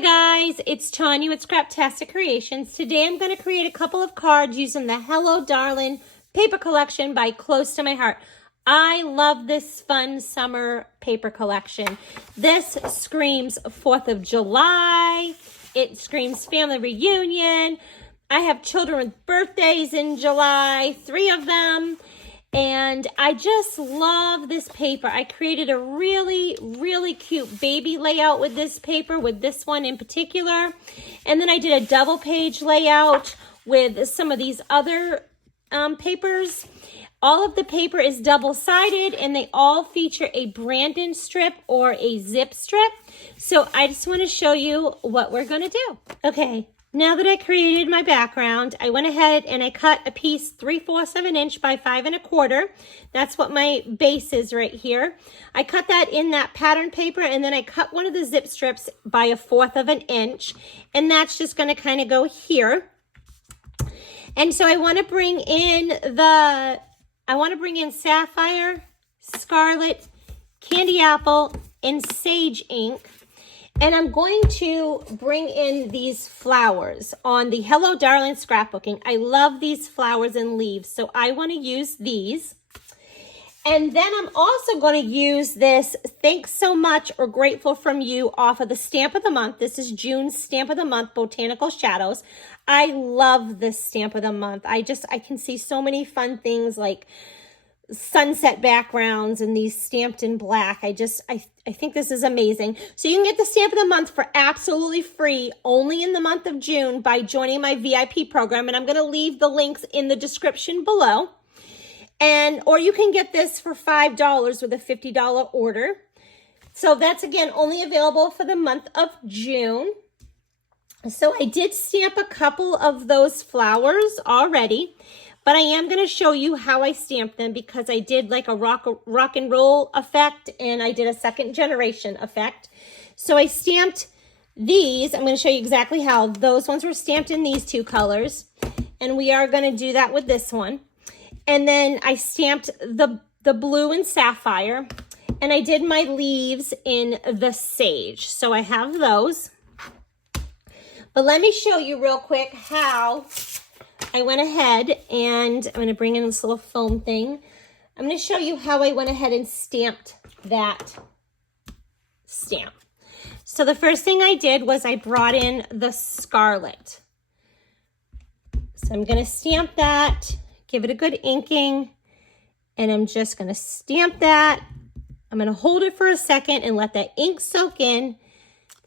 guys, it's Tanya with Scraptastic Creations. Today I'm going to create a couple of cards using the Hello Darling paper collection by Close to My Heart. I love this fun summer paper collection. This screams 4th of July. It screams family reunion. I have children with birthdays in July, 3 of them. And I just love this paper. I created a really cute baby layout with this paper, with this one in particular. And then I did a double page layout with some of these other papers. All of the paper is double-sided and they all feature a Brandon strip or a zip strip. So I just want to show you what we're going to do. Okay. Now that I created my background, I went ahead and I cut a piece 3/4 of an inch by 5 1/4. That's what my base is right here. I cut that in that pattern paper, and then I cut one of the zip strips by 1/4 of an inch, and that's just going to kind of go here. And so I want to bring in sapphire, scarlet, candy apple, and sage ink. And I'm going to bring in these flowers on the Hello Darling scrapbooking. I love these flowers and leaves, so I want to use these. And then I'm also going to use this Thanks So Much or Grateful From You off of the Stamp of the Month. This is June's Stamp of the Month, Botanical Shadows. I love this Stamp of the Month. I can see so many fun things like sunset backgrounds and these stamped in black. I think this is amazing. So you can get the Stamp of the Month for absolutely free only in the month of June by joining my VIP program, and I'm going to leave the links in the description below. Or you can get this for $5 with a $50 order. So that's again only available for the month of June. So I did stamp a couple of those flowers already. But I am going to show you how I stamped them because I did like a rock and roll effect and I did a second generation effect. So I stamped these. I'm going to show you exactly how. Those ones were stamped in these two colors. And we are going to do that with this one. And then I stamped the blue and sapphire. And I did my leaves in the sage. So I have those. But let me show you real quick how I went ahead and I'm going to bring in this little foam thing. I'm going to show you how I went ahead and stamped that stamp. So the first thing I did was I brought in the scarlet. So I'm going to stamp that, give it a good inking, and I'm just going to stamp that. I'm going to hold it for a second and let that ink soak in.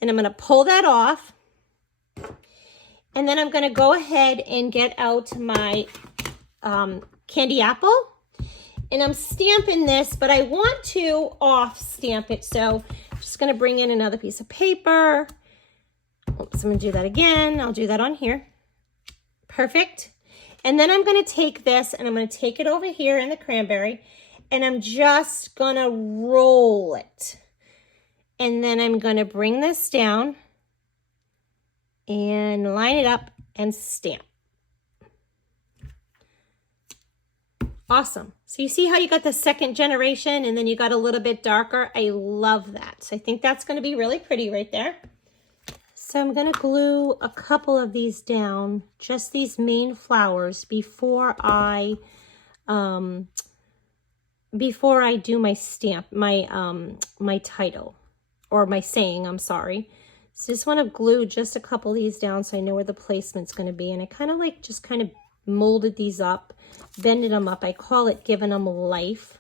Then I'm going to pull that off. And then I'm going to go ahead and get out my candy apple. And I'm stamping this, but I want to off stamp it. So I'm just going to bring in another piece of paper. Oops, I'm going to do that again. I'll do that on here. Perfect. And then I'm going to take this and I'm going to take it over here in the cranberry. And I'm just going to roll it. And then I'm going to bring this down and line it up and stamp. Awesome. So you see how you got the second generation and then you got a little bit darker? I love that. So I think that's going to be really pretty right there. So I'm going to glue a couple of these down, just these main flowers before I do my stamp, my title or my saying, I'm sorry. So just want to glue just a couple of these down so I know where the placement's going to be. And I kind of molded these up, bended them up. I call it giving them life.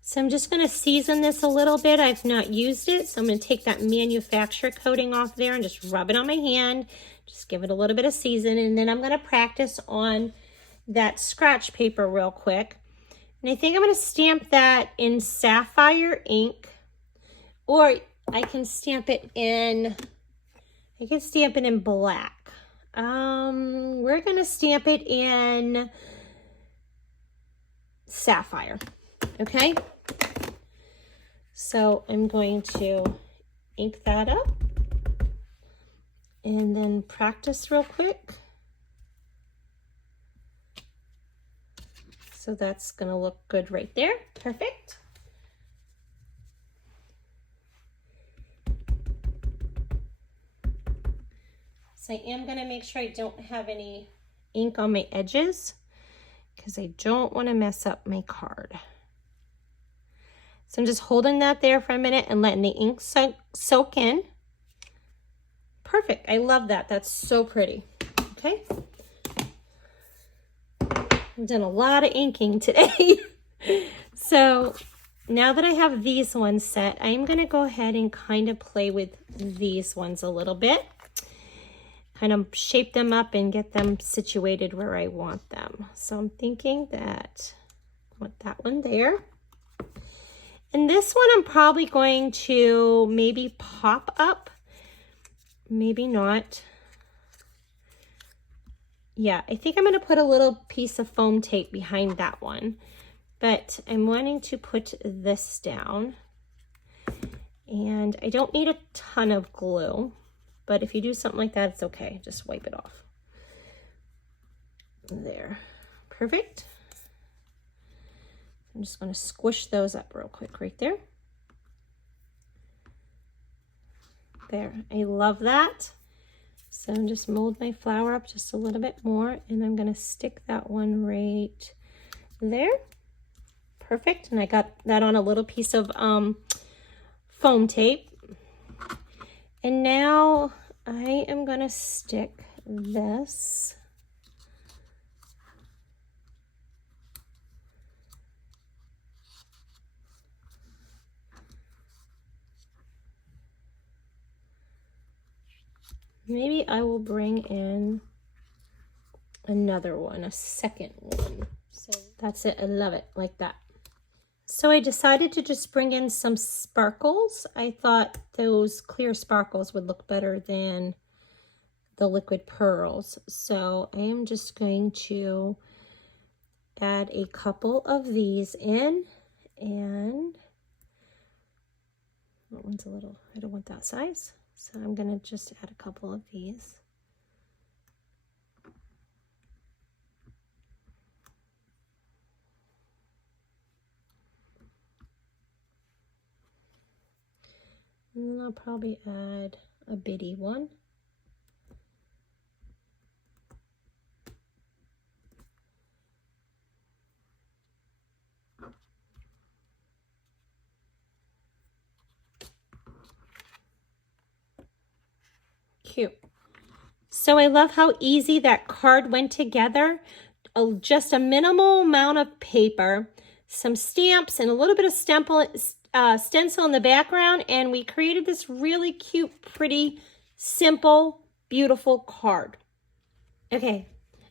So I'm just going to season this a little bit. I've not used it, so I'm going to take that manufacturer coating off there and just rub it on my hand. Just give it a little bit of season. And then I'm going to practice on that scratch paper real quick. And I think I'm going to stamp that in sapphire ink, or I can stamp it in black. We're going to stamp it in sapphire. Okay. So I'm going to ink that up and then practice real quick. So that's going to look good right there. Perfect. So I am gonna make sure I don't have any ink on my edges because I don't want to mess up my card. So I'm just holding that there for a minute and letting the ink soak in. Perfect, I love that. That's so pretty. Okay. I've done a lot of inking today. So now that I have these ones set, I'm gonna go ahead and kind of play with these ones a little bit. Kind of shape them up and get them situated where I want them. So I'm thinking that I want that one there. And this one I'm probably going to maybe pop up, maybe not. Yeah, I think I'm gonna put a little piece of foam tape behind that one, but I'm wanting to put this down. And I don't need a ton of glue. But if you do something like that, it's okay. Just wipe it off. There. Perfect. I'm just going to squish those up real quick right there. There. I love that. So I'm just mold my flower up just a little bit more, and I'm going to stick that one right there. Perfect. And I got that on a little piece of foam tape. And now I am gonna stick this maybe I will bring in another one, a second one. So that's it, I love it like that. So I decided to just bring in some sparkles. I thought those clear sparkles would look better than the liquid pearls. So I am just going to add a couple of these in, and that one's a little, I don't want that size. So I'm gonna just add a couple of these. And then I'll probably add a bitty one. Cute. So I love how easy that card went together. Just a minimal amount of paper, some stamps, and a little bit of stencil in the background, and we created this really cute, pretty, simple, beautiful card. Okay,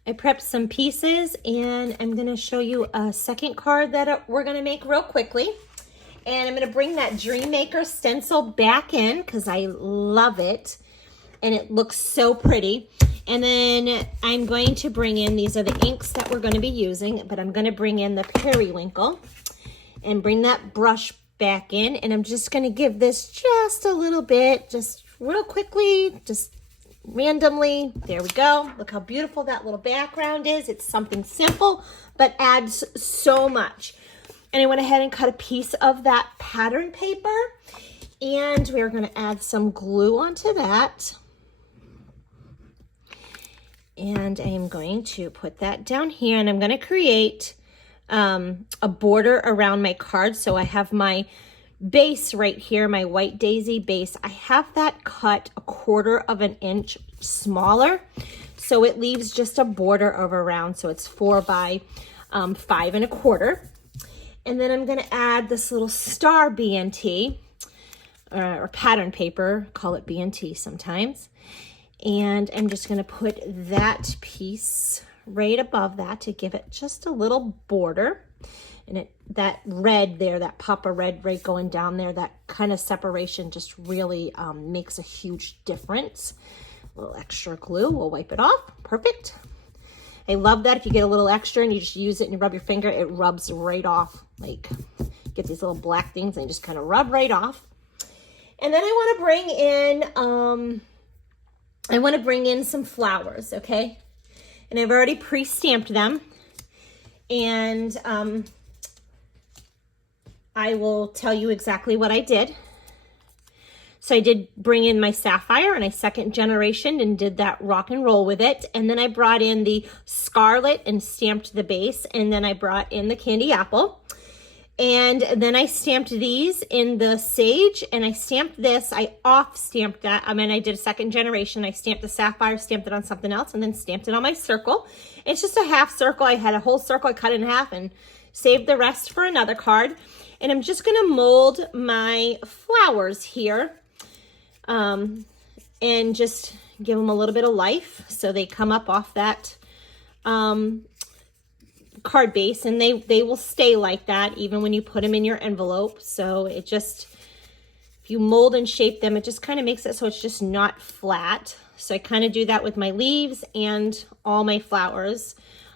I prepped some pieces, and I'm gonna show you a second card that we're gonna make real quickly. And I'm gonna bring that Dream Maker stencil back in because I love it, and it looks so pretty. And then I'm going to bring in, these are the inks that we're gonna be using, but I'm gonna bring in the periwinkle and bring that brush back in, and I'm just going to give this just a little bit, just real quickly, just randomly. There we go. Look how beautiful that little background is. It's something simple but adds so much. And I went ahead and cut a piece of that pattern paper, and we're going to add some glue onto that. And I'm going to put that down here, and I'm going to create a border around my card. So I have my base right here, my white daisy base. I have that cut 1/4 of an inch smaller, so it leaves just a border of around. So it's 4 by 5 1/4. And then I'm going to add this little star BNT or pattern paper, call it BNT sometimes. And I'm just going to put that piece right above that to give it just a little border. And that red there, that pop of red right going down there, that kind of separation just really makes a huge difference. A little extra glue, we'll wipe it off. Perfect. I love that if you get a little extra and you just use it and you rub your finger, it rubs right off. Like, get these little black things and you just kind of rub right off. And then I want to bring in some flowers, okay? And I've already pre-stamped them. And I will tell you exactly what I did. So I did bring in my sapphire, and I second generation and did that rock and roll with it. And then I brought in the scarlet and stamped the base. And then I brought in the candy apple. And then I stamped these in the sage, and I stamped this. I off stamped that. I mean, I did a second generation. I stamped the sapphire, stamped it on something else, and then stamped it on my circle. It's just a half circle. I had a whole circle I cut in half and saved the rest for another card. And I'm just gonna mold my flowers here and just give them a little bit of life so they come up off that card base, and they will stay like that even when you put them in your envelope. So it just, if you mold and shape them, it just kind of makes it so it's just not flat. So I kind of do that with my leaves and all my flowers.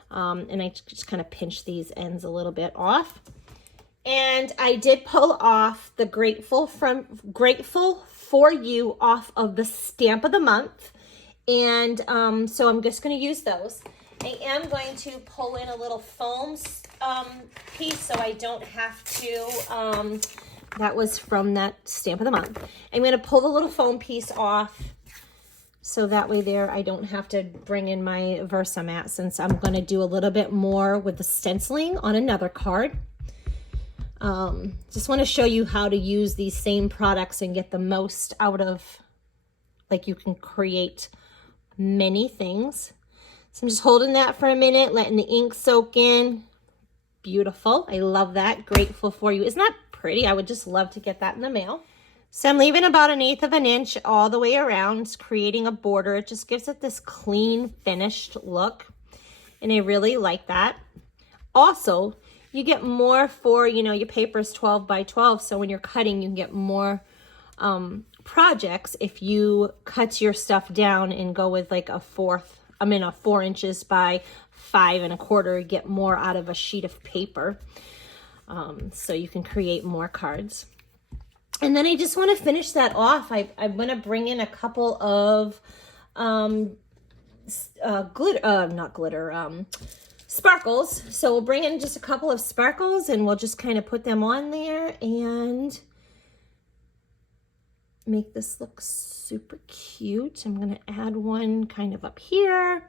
And I just kind of pinch these ends a little bit off. And I did pull off the Grateful for You off of the stamp of the month. And so I'm just going to use those. I am going to pull in a little foam piece so I don't have to, that was from that stamp of the month. I'm going to pull the little foam piece off so that way there I don't have to bring in my Versamat, since I'm going to do a little bit more with the stenciling on another card. Just want to show you how to use these same products and get the most out of, like, you can create many things. So I'm just holding that for a minute, letting the ink soak in. Beautiful. I love that. Grateful for You. Isn't that pretty? I would just love to get that in the mail. So I'm leaving about 1/8 of an inch all the way around, creating a border. It just gives it this clean, finished look. And I really like that. Also, you get more for, you know, your paper is 12 by 12. So when you're cutting, you can get more projects if you cut your stuff down and go with like a 4 inches by 5 1/4, get more out of a sheet of paper. So you can create more cards. And then I just want to finish that off. I'm going to bring in a couple of sparkles. So we'll bring in just a couple of sparkles and we'll just kind of put them on there and make this look super cute. I'm going to add one kind of up here,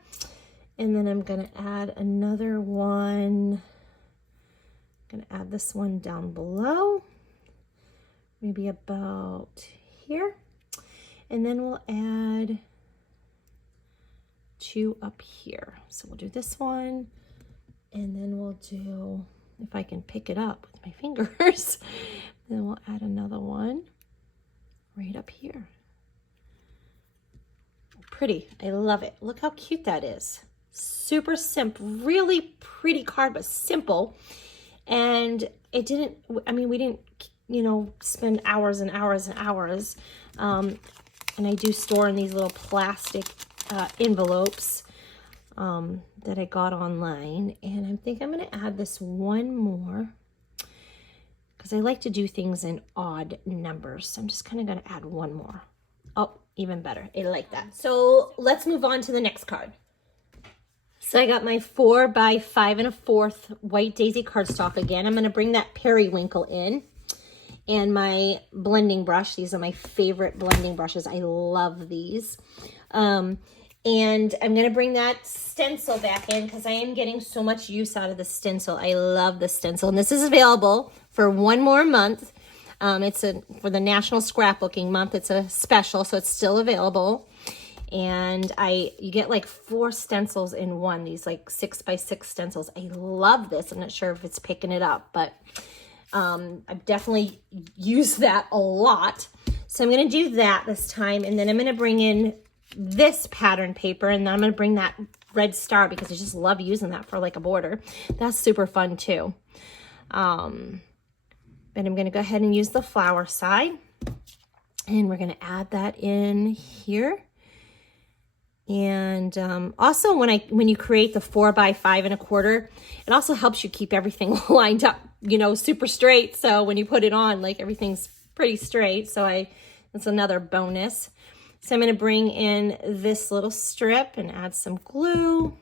and then I'm going to add another one. I'm going to add this one down below, maybe about here, and then we'll add 2 up here. So we'll do this one, and then we'll do, if I can pick it up with my fingers, then we'll add another one right up here. Pretty. I love it. Look how cute that is. Super simple. Really pretty card, but simple. And it didn't, I mean, we didn't, you know, spend hours and hours and hours. And I do store in these little plastic envelopes that I got online. And I think I'm going to add this one more, because I like to do things in odd numbers. So I'm just kind of going to add one more. Oh, even better. I like that. So let's move on to the next card. So I got my 4 by 5 1/4 white daisy cardstock again. I'm going to bring that periwinkle in, and my blending brush. These are my favorite blending brushes. I love these. And I'm going to bring that stencil back in because I am getting so much use out of the stencil. I love the stencil, and this is available for 1 more month. It's for the National Scrapbooking Month. It's a special, so it's still available. And you get like 4 stencils in one, these like 6 by 6 stencils. I love this. I'm not sure if it's picking it up, but I've definitely used that a lot. So I'm going to do that this time, and then I'm going to bring in this pattern paper, and then I'm going to bring that red star because I just love using that for like a border. That's super fun too. And I'm going to go ahead and use the flower side, and we're going to add that in here. And also when you create the 4 by 5 1/4, it also helps you keep everything lined up, you know, super straight. So when you put it on, like, everything's pretty straight. So that's another bonus. So I'm going to bring in this little strip and add some glue.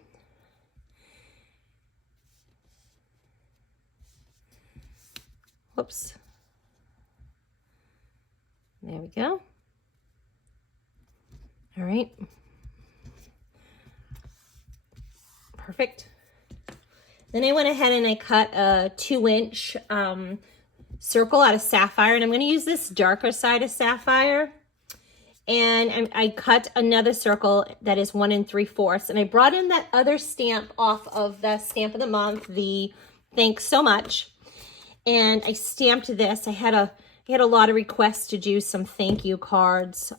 Whoops. There we go. All right. Perfect. Then I went ahead and I cut a 2-inch circle out of sapphire, and I'm going to use this darker side of sapphire. And I cut another circle that is 1 3/4, and I brought in that other stamp off of the stamp of the month, the thanks so much, and I stamped this. I had a lot of requests to do some thank you cards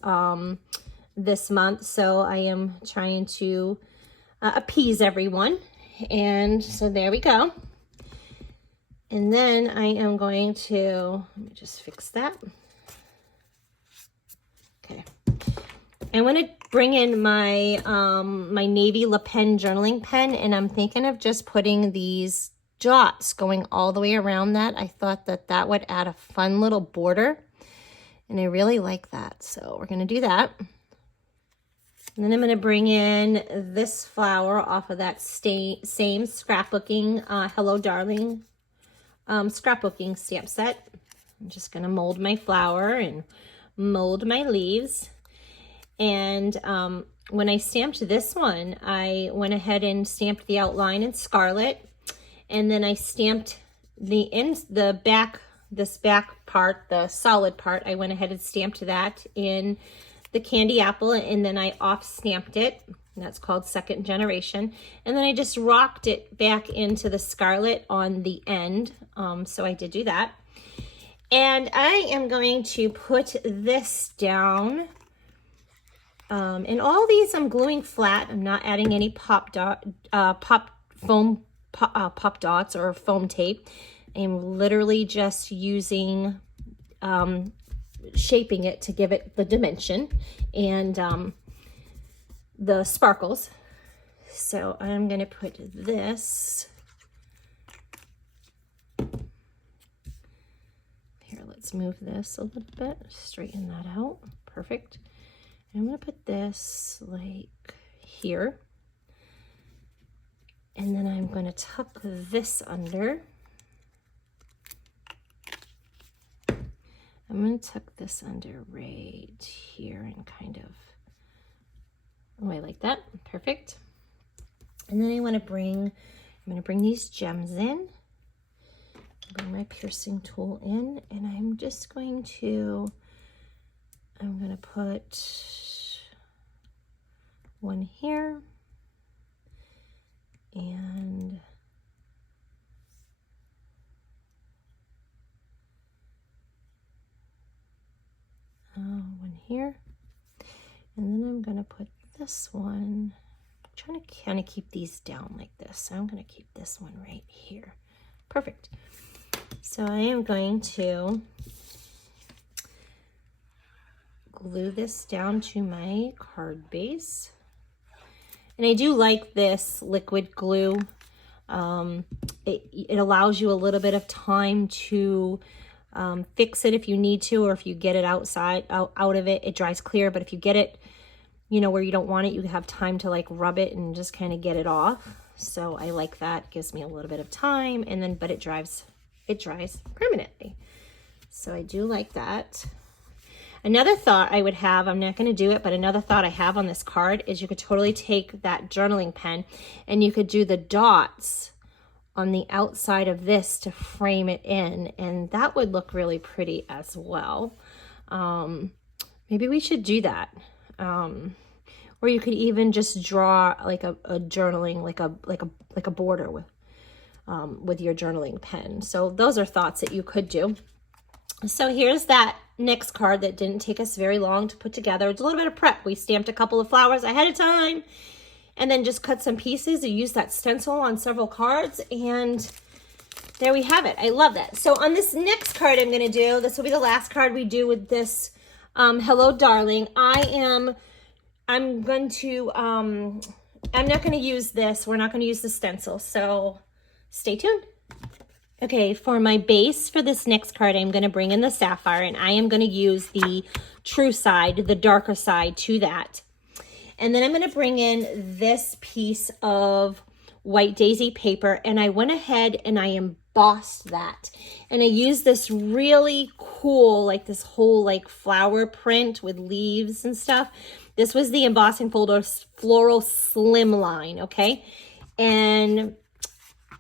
this month, so I am trying to appease everyone. And so there we go. And then I am going to, let me just fix that. Okay. I want to bring in my my Navy Le Pen journaling pen, and I'm thinking of just putting these dots going all the way around that. I thought that that would add a fun little border, and I really like that. So we're going to do that. And then I'm going to bring in this flower off of that same scrapbooking Hello Darling scrapbooking stamp set. I'm just going to mold my flower and mold my leaves. And when I stamped this one, I went ahead and stamped the outline in scarlet, and then I stamped the back, this back part, the solid part, I went ahead and stamped that in the candy apple, and then I off stamped it. That's called second generation. And then I just rocked it back into the scarlet on the end. So I did do that. And I am going to put this down. And all these I'm gluing flat. I'm not adding any pop dots or foam tape. I'm literally just using, shaping it to give it the dimension and the sparkles. So I'm going to put this here. Let's move this a little bit, straighten that out. Perfect. I'm going to put this like here, and then I'm going to tuck this under. I'm going to tuck this under right here and kind of, oh, I like that. Perfect. And then I'm going to bring these gems in, bring my piercing tool in, and I'm going to put one here and one here, and then I'm going to put this one. I'm trying to kind of keep these down like this, so I'm going to keep this one right here. Perfect. So I am going to glue this down to my card base, and I do like this liquid glue. It allows you a little bit of time to fix it if you need to, or if you get it out of it, it dries clear. But if you get it, you know, where you don't want it, you have time to like rub it and just kind of get it off. So I like that. It gives me a little bit of time, and then, but it dries permanently. So I do like that. Another thought I would have, I'm not going to do it, but another thought I have on this card is you could totally take that journaling pen and you could do the dots on the outside of this to frame it in, and that would look really pretty as well. Maybe we should do that. Or you could even just draw like a journaling, like a border with your journaling pen. So those are thoughts that you could do. So here's that next card that didn't take us very long to put together. It's a little bit of prep. We stamped a couple of flowers ahead of time and then just cut some pieces. You use that stencil on several cards, and there we have it. I love that. So on this next card I'm going to do, this will be the last card we do with this Hello Darling. I'm not going to use this. We're not going to use the stencil, so stay tuned. Okay, for my base for this next card, I'm going to bring in the sapphire, and I am going to use the true side, the darker side to that. And then I'm going to bring in this piece of white daisy paper, and I went ahead and I embossed that. And I used this really cool, like this whole like flower print with leaves and stuff. This was the Embossing Folder Floral Slimline, okay? And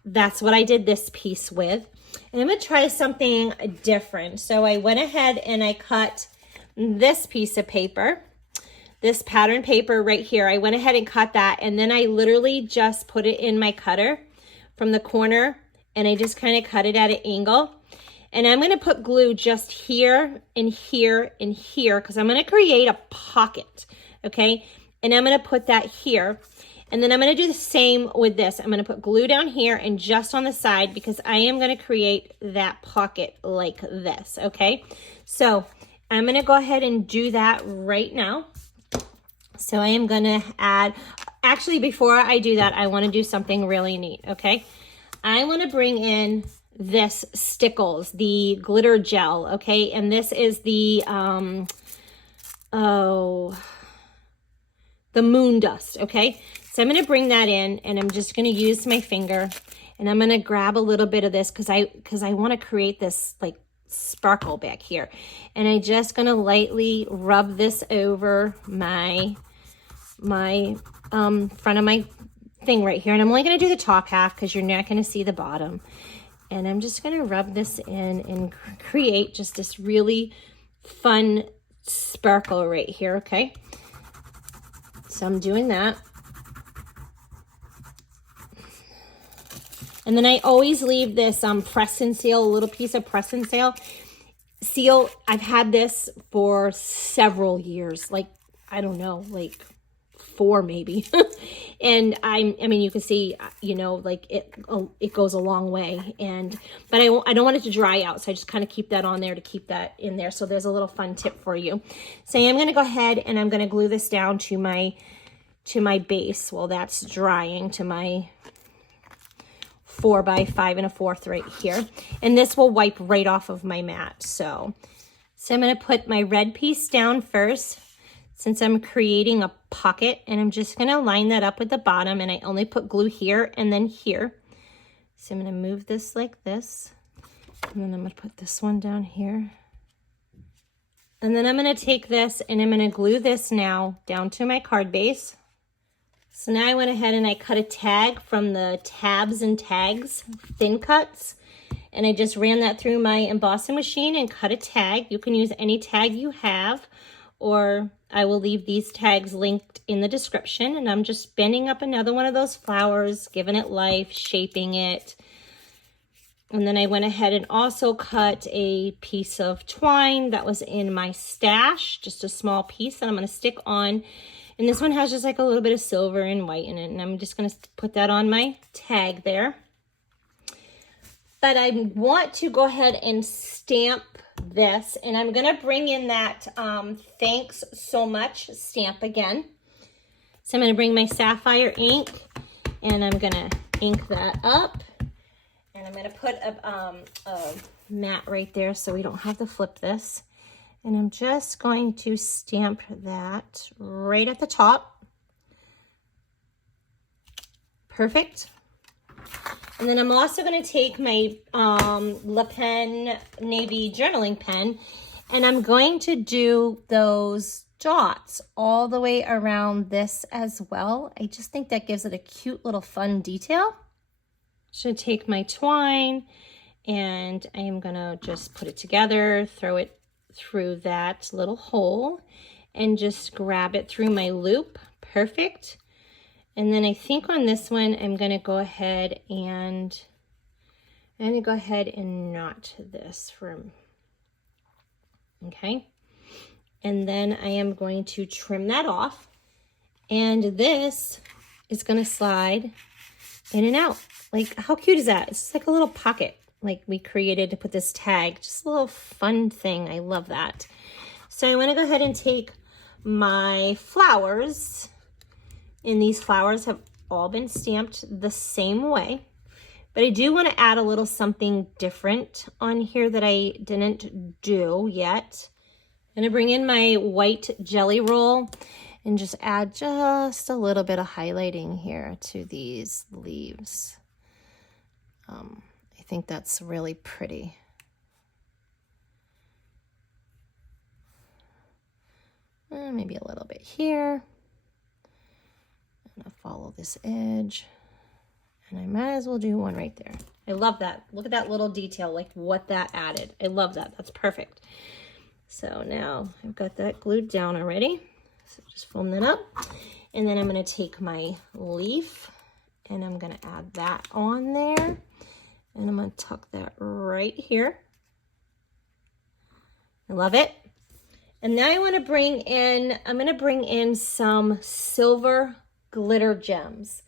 that's what I did this piece with. And I'm gonna try something different. So I went ahead and I cut this piece of paper, this pattern paper right here. I went ahead and cut that, and then I literally just put it in my cutter from the corner, and I just kind of cut it at an angle. And I'm gonna put glue just here and here and here, because I'm gonna create a pocket, okay? And I'm gonna put that here. And then I'm gonna do the same with this. I'm gonna put glue down here and just on the side, because I am gonna create that pocket like this, okay? So I'm gonna go ahead and do that right now. So I am gonna add, actually before I do that, I wanna do something really neat, okay? I wanna bring in this Stickles, the glitter gel, okay? And this is the, the moon dust, okay? So I'm gonna bring that in, and I'm just gonna use my finger, and I'm gonna grab a little bit of this because I wanna create this like sparkle back here. And I'm just gonna lightly rub this over my front of my thing right here. And I'm only gonna do the top half because you're not gonna see the bottom. And I'm just gonna rub this in and create just this really fun sparkle right here, okay? So I'm doing that. And then I always leave this press and seal, a little piece of press and seal. I've had this for several years, like, I don't know, like 4 maybe. And I mean, you can see, you know, like it goes a long way. But I don't want it to dry out. So I just kind of keep that on there to keep that in there. So there's a little fun tip for you. So I'm going to go ahead and I'm going to glue this down to my base while that's drying, to my 4 by 5 1/4 right here. And this will wipe right off of my mat. So I'm going to put my red piece down first, since I'm creating a pocket, and I'm just going to line that up with the bottom, and I only put glue here and then here. So I'm going to move this like this, and then I'm going to put this one down here. And then I'm going to take this and I'm going to glue this now down to my card base. So now I went ahead and I cut a tag from the Tabs and Tags thin cuts, and I just ran that through my embossing machine and cut a tag. You can use any tag you have, or I will leave these tags linked in the description. And I'm just bending up another one of those flowers, giving it life, shaping it. And then I went ahead and also cut a piece of twine that was in my stash, just a small piece that I'm going to stick on. And this one has just like a little bit of silver and white in it. And I'm just going to put that on my tag there. But I want to go ahead and stamp this. And I'm going to bring in that thanks so much stamp again. So I'm going to bring my sapphire ink, and I'm going to ink that up. And I'm going to put a mat right there so we don't have to flip this. And I'm just going to stamp that right at the top. Perfect. And then I'm also going to take my Le Pen Navy journaling pen, and I'm going to do those dots all the way around this as well. I just think that gives it a cute little fun detail. Should take my twine, and I am going to just put it together, throw it through that little hole, and just grab it through my loop. Perfect. And then I think on this one, I'm going to go ahead and knot this okay. And then I am going to trim that off, and this is going to slide in and out. Like, how cute is that? It's just like a little pocket like we created to put this tag. Just a little fun thing. I love that. So I want to go ahead and take my flowers, and these flowers have all been stamped the same way, but I do want to add a little something different on here that I didn't do yet. I'm going to bring in my white jelly roll and just add just a little bit of highlighting here to these leaves. I think that's really pretty. Maybe a little bit here. I'm gonna follow this edge. And I might as well do one right there. I love that. Look at that little detail, like what that added. I love that. That's perfect. So now I've got that glued down already. So just fold that up. And then I'm going to take my leaf and I'm going to add that on there. And I'm going to tuck that right here. I love it. And now I want to bring in some silver glitter gems.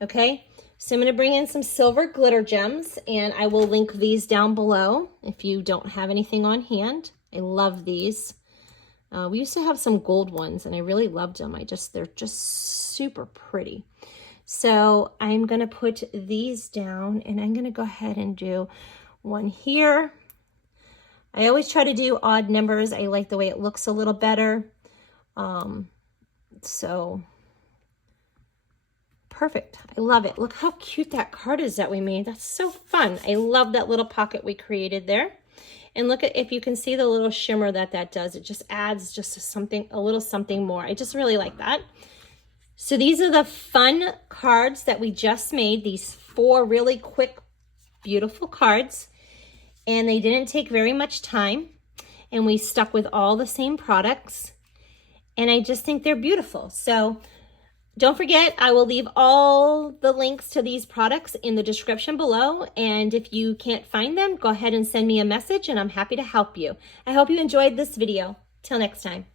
Okay. So I'm going to bring in some silver glitter gems, and I will link these down below if you don't have anything on hand. I love these. We used to have some gold ones, and I really loved them. They're just super pretty. So I'm going to put these down, and I'm going to go ahead and do one here. I always try to do odd numbers. I like the way it looks a little better. So perfect. I love it. Look how cute that card is that we made. That's so fun. I love that little pocket we created there. And look at, if you can see the little shimmer that does, it just adds just a little something more. I just really like that. So these are the fun cards that we just made. These 4 really quick, beautiful cards. And they didn't take very much time. And we stuck with all the same products. And I just think they're beautiful. So don't forget, I will leave all the links to these products in the description below. And if you can't find them, go ahead and send me a message and I'm happy to help you. I hope you enjoyed this video. Till next time.